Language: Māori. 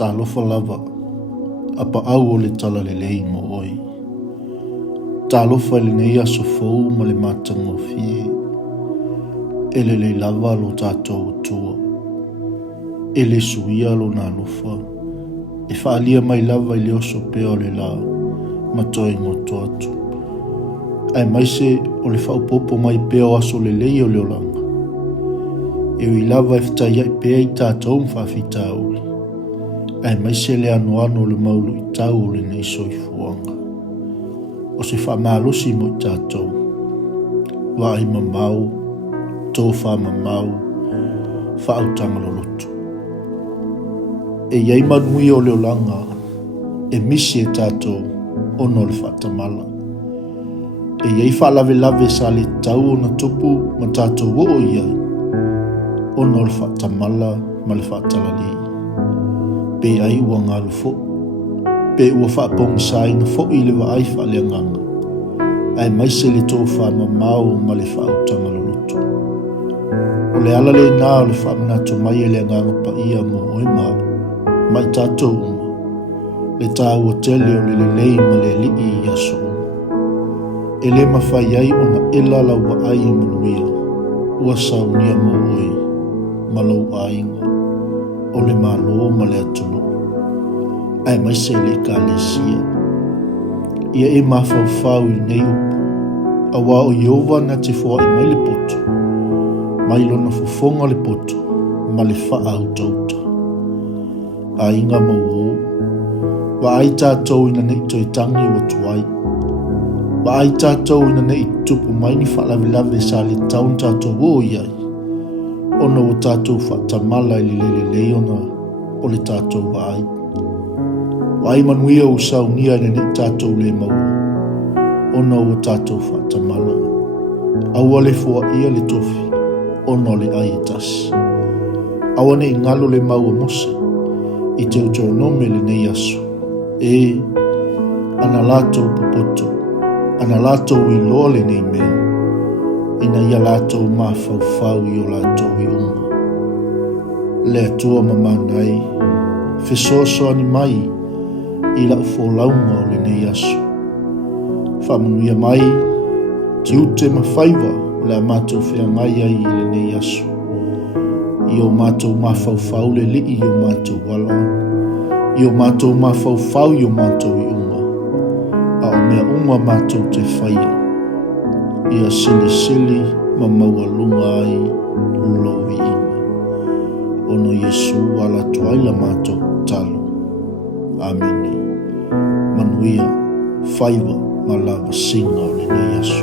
Talofa lava APAAU o le talalelei mo oi. Talofa le nei aso fou ma le matangofie. Ele le lava lo tātou tua. Ele suia lo nā lufa. E whaalia mai lava I le oso pea o le la. Matoi ngoto atu. Ai maise o le whaupopo mai pea o aso le lei o le olanga. E ui lava e whitai ai pea I tātou mwhawhita uli. Ai maise le ano le maulu I tau o le nei soifuanga. O se whamalosi mo I tātou. Wa ai mamau, tō whamamau, whautanga lolotu. E iei manui o le olanga, e misi e tātou ono le whatamala. E iei whalave sa le tau o na tupu ma tātou o iai, ono le whatamala ma le whatalalei. Pe ai ua ngālu fo, pe ua whapong sai na fo I le wa ai whaleanganga. Ai maise le tō whamamau ma le whautanga lolotu. O le ala le nā o le whamanatu mai e le nganga pa ia mo oi maa, mai tātou uma. Le tā ua tele o le lei ma le li I aso uma. E le mawhai ai o na ela la ua ai manuia, ua saunia mo oi, ma lau ainga. O le malo ma le atunu. Ai maise le ka le sia. Ia e mawhauwhau I nei upu. Awa o Iova na te fua I mai le poto. Mai lona fufonga le poto. Ma le wha au tauta. A inga mauo. Wa ai tātou ina nei toi tangi wa tuai. Wa ai tātou ina nei tupu mai ni whalavelave sa le taun tātou o iai. Ona o tātou whatamala I le ona o le tātou wa ai. Wa ai manuia o saunia ne tātou le maua. Ona o tātou whatamala. Aua le fua ia le tofi. Ona le ai e tasi. Aua ne ingalo le maua mose. I Teuteronome le nei asu. E ana lātou pupoto. Ana lātou I loa le nei mea. Ina ia lātou mawhauwhau I o lātou I unga. Le atua mamanai. Fesoso ani mai. I la ufolaunga o le nei asu. Whamanuia mai, tiute mawhaiva o le amatou whiangai ai I le nei asu. I o mātou mawhauwhau le li I o mātou wala. I o mātou mawhauwhau I o mātou I unga. A o mea unga mātou te whaia. I a sili ma maua lunga ai lovi inga. Ono Yesu ala tuaila mātou talo. Ameni. Manuia, whaiva, ma lava singa o le nei asu.